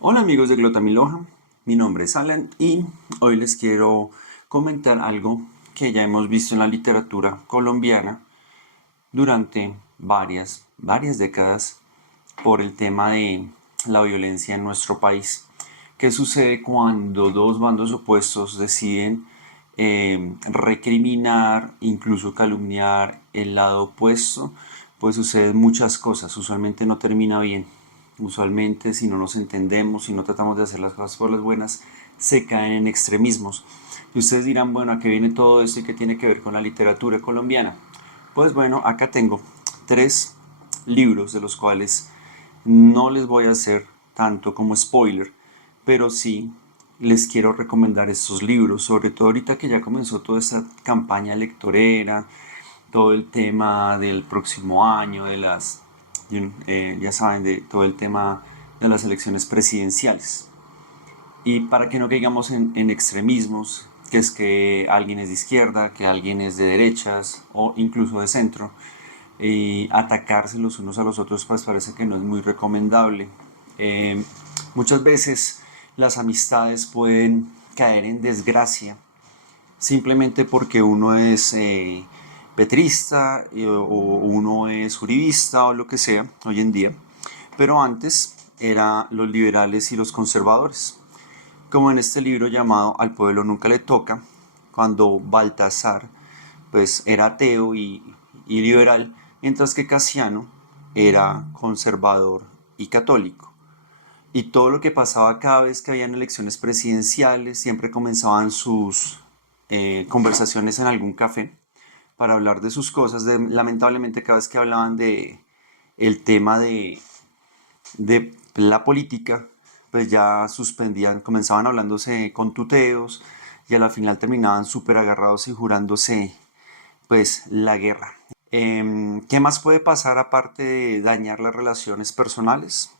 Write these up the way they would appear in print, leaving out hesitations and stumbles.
Hola amigos de Glotamiloja, mi nombre es Alan y hoy les quiero comentar algo que ya hemos visto en la literatura colombiana durante varias décadas por el tema de la violencia en nuestro país. ¿Qué sucede cuando dos bandos opuestos deciden recriminar, incluso calumniar el lado opuesto? Pues suceden muchas cosas, usualmente no termina bien. Usualmente si no nos entendemos, si no tratamos de hacer las cosas por las buenas, se caen en extremismos. Y ustedes dirán, bueno, ¿a qué viene todo esto y qué tiene que ver con la literatura colombiana? Pues bueno, acá tengo tres libros de los cuales no les voy a hacer tanto como spoiler, pero sí les quiero recomendar estos libros, sobre todo ahorita que ya comenzó toda esta campaña electorera, todo el tema del próximo año, ya saben, de todo el tema de las elecciones presidenciales. Y para que no caigamos en extremismos, que es que alguien es de izquierda, que alguien es de derechas o incluso de centro, y atacarse los unos a los otros pues parece que no es muy recomendable. Muchas veces las amistades pueden caer en desgracia simplemente porque uno es petrista o uno es uribista o lo que sea hoy en día, pero antes eran los liberales y los conservadores, como en este libro llamado Al pueblo nunca le toca, cuando Baltasar pues era ateo y liberal, mientras que Casiano era conservador y católico. Y todo lo que pasaba cada vez que habían elecciones presidenciales, siempre comenzaban sus conversaciones en algún café para hablar de sus cosas. Lamentablemente cada vez que hablaban de el tema de la política, pues ya suspendían, comenzaban hablándose con tuteos y a la final terminaban súper agarrados y jurándose pues la guerra. ¿Qué más puede pasar aparte de dañar las relaciones personales?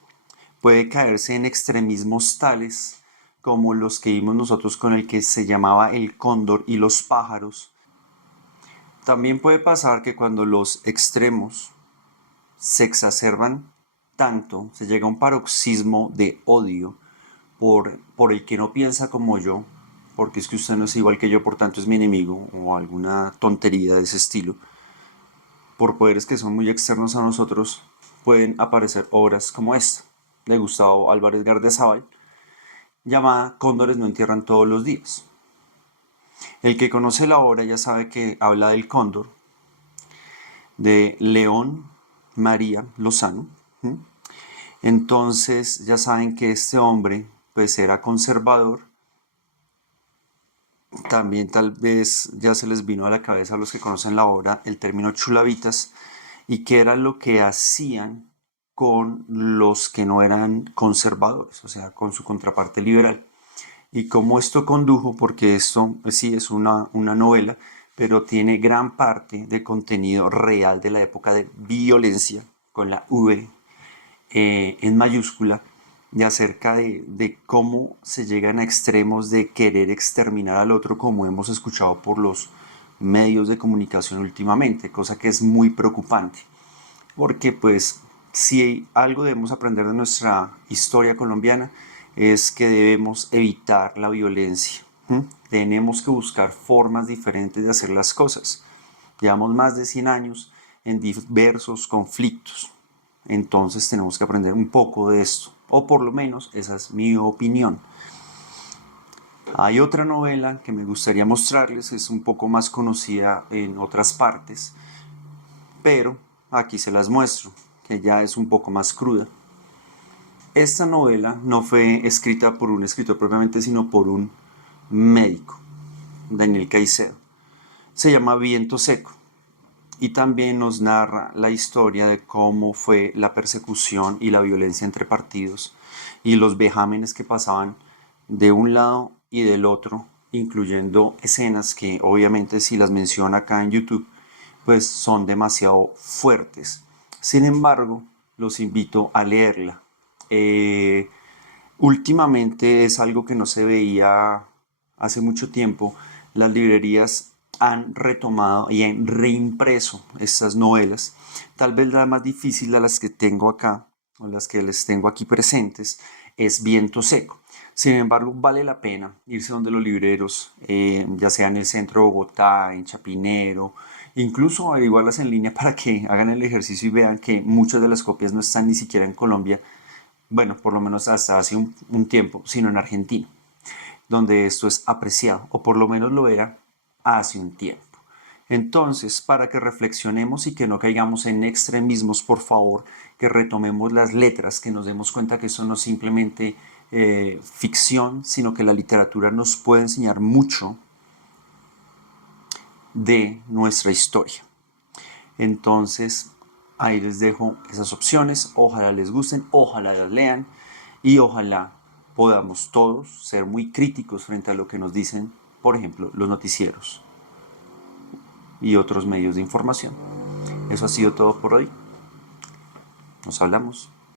Puede caerse en extremismos tales como los que vimos nosotros con el que se llamaba el cóndor y los pájaros. También puede pasar que cuando los extremos se exacerban tanto, se llega a un paroxismo de odio por el que no piensa como yo, porque es que usted no es igual que yo, por tanto es mi enemigo, o alguna tontería de ese estilo, por poderes que son muy externos a nosotros, pueden aparecer obras como esta, de Gustavo Álvarez Gardiazabal, llamada Cóndores no entierran todos los días. El que conoce la obra ya sabe que habla del cóndor, de León María Lozano. Entonces ya saben que este hombre pues era conservador. También tal vez ya se les vino a la cabeza a los que conocen la obra el término chulavitas y qué era lo que hacían con los que no eran conservadores, o sea, con su contraparte liberal. Y cómo esto condujo, porque esto pues sí es una novela, pero tiene gran parte de contenido real de la época de violencia, con la V en mayúscula, y acerca de cómo se llegan a extremos de querer exterminar al otro, como hemos escuchado por los medios de comunicación últimamente, cosa que es muy preocupante, porque pues si algo debemos aprender de nuestra historia colombiana es que debemos evitar la violencia. Tenemos que buscar formas diferentes de hacer las cosas. Llevamos más de 100 años en diversos conflictos. Entonces tenemos que aprender un poco de esto. O por lo menos esa es mi opinión. Hay otra novela que me gustaría mostrarles, es un poco más conocida en otras partes, pero aquí se las muestro, que ya es un poco más cruda. Esta novela no fue escrita por un escritor propiamente, sino por un médico, Daniel Caicedo. Se llama Viento Seco y también nos narra la historia de cómo fue la persecución y la violencia entre partidos y los vejámenes que pasaban de un lado y del otro, incluyendo escenas que obviamente si las menciono acá en YouTube, pues son demasiado fuertes. Sin embargo, los invito a leerla. Eh, Últimamente es algo que no se veía hace mucho tiempo. Las librerías han retomado y han reimpreso estas novelas. Tal vez la más difícil de las que tengo acá o las que les tengo aquí presentes, es Viento Seco. Sin embargo, vale la pena irse donde los libreros, ya sea en el centro de Bogotá, en Chapinero, incluso averiguarlas en línea para que hagan el ejercicio y vean que muchas de las copias no están ni siquiera en Colombia, bueno, por lo menos hasta hace un tiempo, sino en Argentina, donde esto es apreciado, o por lo menos lo era hace un tiempo. Entonces, para que reflexionemos y que no caigamos en extremismos, por favor, que retomemos las letras, que nos demos cuenta que eso no es simplemente ficción, sino que la literatura nos puede enseñar mucho de nuestra historia. Entonces, ahí les dejo esas opciones, ojalá les gusten, ojalá las lean y ojalá podamos todos ser muy críticos frente a lo que nos dicen, por ejemplo, los noticieros y otros medios de información. Eso ha sido todo por hoy. Nos hablamos.